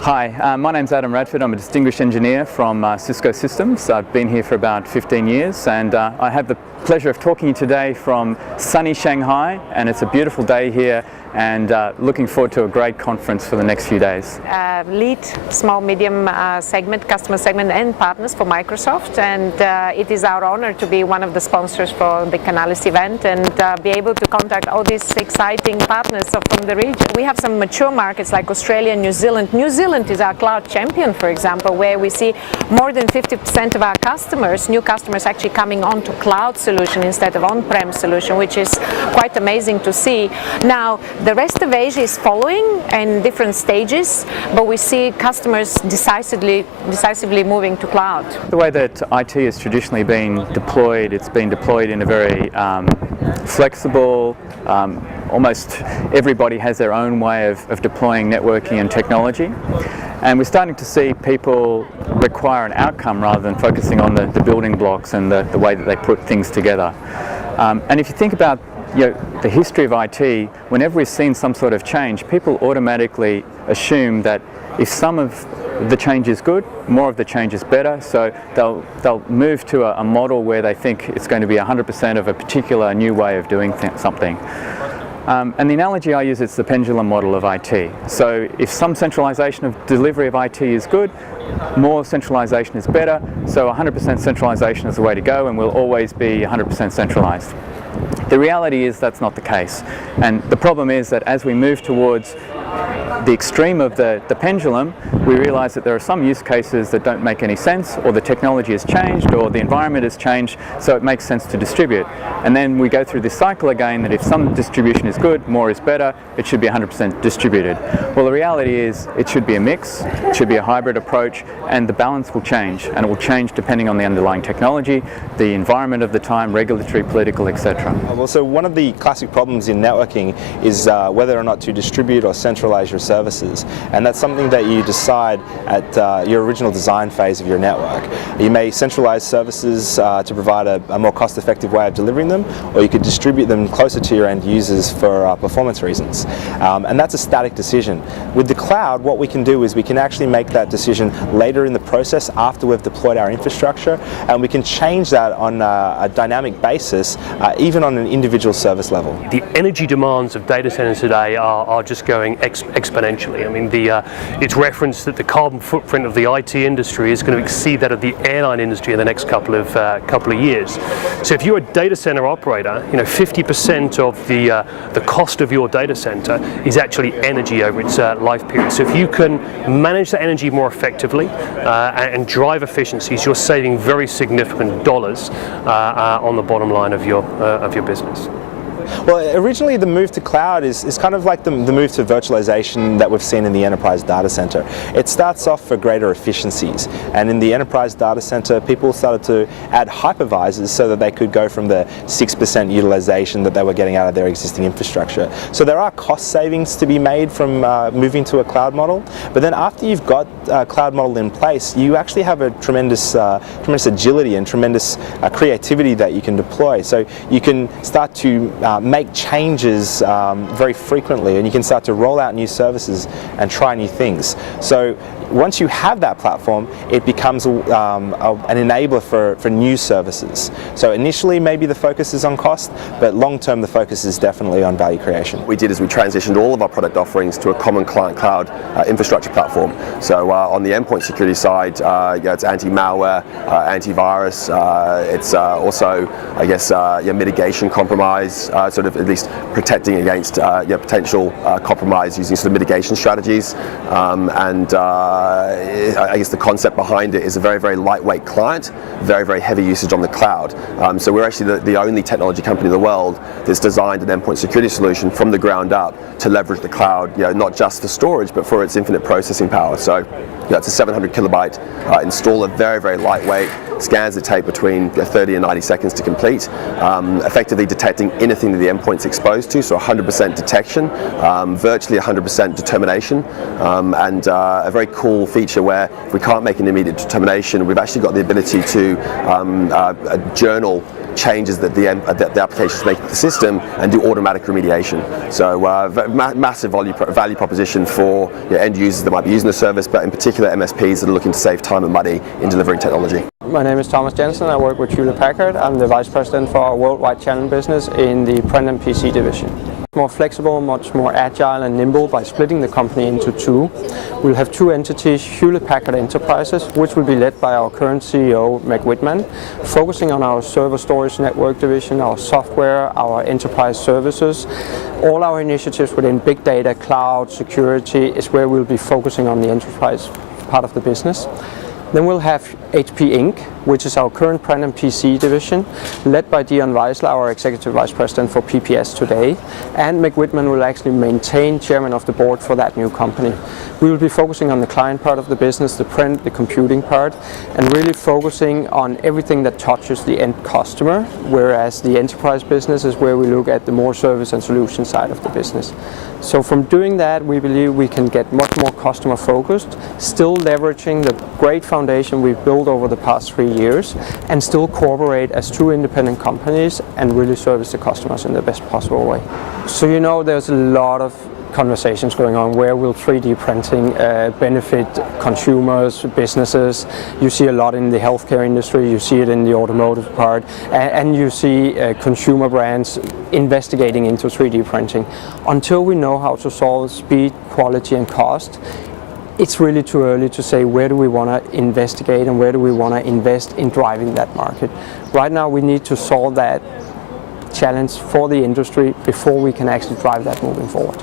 Hi, my name's Adam Radford. I'm a distinguished engineer from Cisco Systems. I've been here for about 15 years and I have the pleasure of talking to you today from sunny Shanghai, and it's a beautiful day here and looking forward to a great conference for the next few days. Lead small medium segment, customer segment and partners for Microsoft, and it is our honor to be one of the sponsors for the Canalys event and be able to contact all these exciting partners from the region. We have some mature markets like Australia and New Zealand. New Zealand is our cloud champion, for example, where we see more than 50% of our customers, new customers, actually coming on to cloud solution instead of on-prem solution, which is quite amazing to see. Now, the rest of Asia is following in different stages, but we see customers decisively moving to cloud. The way that IT has traditionally been deployed, it's been deployed in a very flexible, almost everybody has their own way of deploying networking and technology. And we're starting to see people require an outcome rather than focusing on the building blocks and the way that they put things together. And if you think about the history of IT, whenever we've seen some sort of change, people automatically assume that if some of the change is good, more of the change is better, so they'll move to a model where they think it's going to be 100% of a particular new way of doing something. And the analogy I use is the pendulum model of IT. So if some centralization of delivery of IT is good, more centralization is better, so 100% centralization is the way to go and we'll always be 100% centralized. The reality is that's not the case, and the problem is that as we move towards the extreme of the pendulum, we realize that there are some use cases that don't make any sense, or the technology has changed, or the environment has changed, so it makes sense to distribute. And then we go through this cycle again that if some distribution is good, more is better, it should be 100% distributed. Well, the reality is it should be a mix, it should be a hybrid approach, and the balance will change, and it will change depending on the underlying technology, the environment of the time, regulatory, political, etc. Well, so one of the classic problems in networking is whether or not to distribute or centralize your services, and that's something that you decide at your original design phase of your network. You may centralize services to provide a more cost-effective way of delivering them, or you could distribute them closer to your end users for performance reasons, and that's a static decision. With the cloud, what we can do is we can actually make that decision later in the process after we've deployed our infrastructure, and we can change that on a dynamic basis, even on an individual service level. The energy demands of data centers today are just going exponentially. I mean, it's referenced that the carbon footprint of the IT industry is going to exceed that of the airline industry in the next couple of years. So if you're a data center operator, 50% of the cost of your data center is actually energy over its life period. So if you can manage that energy more effectively and drive efficiencies, you're saving very significant dollars on the bottom line of your business. Well, originally the move to cloud is kind of like the move to virtualization that we've seen in the enterprise data center. It starts off for greater efficiencies, and in the enterprise data center people started to add hypervisors so that they could go from the 6% utilization that they were getting out of their existing infrastructure. So there are cost savings to be made from moving to a cloud model, but then after you've got a cloud model in place, you actually have a tremendous agility and tremendous creativity that you can deploy. So you can start to make changes very frequently, and you can start to roll out new services and try new things. So once you have that platform, it becomes an enabler for new services. So initially maybe the focus is on cost, but long term the focus is definitely on value creation. What we did is we transitioned all of our product offerings to a common client cloud infrastructure platform. So on the endpoint security side, it's anti-malware, antivirus, it's also, I guess, mitigation compromise, sort of at least protecting against potential compromise using sort of mitigation strategies. I guess the concept behind it is a very, very lightweight client, very, very heavy usage on the cloud. So we're actually the only technology company in the world that's designed an endpoint security solution from the ground up to leverage the cloud, not just for storage, but for its infinite processing power. So It's a 700 kilobyte installer, very, very lightweight, scans the tape between 30 and 90 seconds to complete, effectively detecting anything that the endpoint's exposed to, so 100% detection, virtually 100% determination, and a very cool feature where if we can't make an immediate determination, we've actually got the ability to journal changes that the applications make to the system and do automatic remediation. So massive value proposition for end users that might be using the service, but in particular MSPs that are looking to save time and money in delivering technology. My name is Thomas Jensen. I work with Hewlett-Packard. I'm the Vice President for our worldwide channel business in the print and PC division. More flexible, much more agile and nimble by splitting the company into two. We'll have two entities, Hewlett-Packard Enterprises, which will be led by our current CEO, Meg Whitman, focusing on our server storage network division, our software, our enterprise services. All our initiatives within big data, cloud, security is where we'll be focusing on the enterprise part of the business. Then we'll have HP Inc., which is our current print and PC division, led by Dion Weisler, our Executive Vice President for PPS today. And Meg Whitman will actually maintain chairman of the board for that new company. We will be focusing on the client part of the business, the print, the computing part, and really focusing on everything that touches the end customer, whereas the enterprise business is where we look at the more service and solution side of the business. So from doing that, we believe we can get much more customer focused, still leveraging the great foundation we've built over the past 3 years, and still cooperate as two independent companies and really service the customers in the best possible way. So there's a lot of conversations going on. Where will 3D printing benefit consumers, businesses? You see a lot in the healthcare industry, you see it in the automotive part, and you see consumer brands investigating into 3D printing. Until we know how to solve speed, quality and cost, it's really too early to say where do we want to investigate and where do we want to invest in driving that market. Right now we need to solve that challenge for the industry before we can actually drive that moving forward.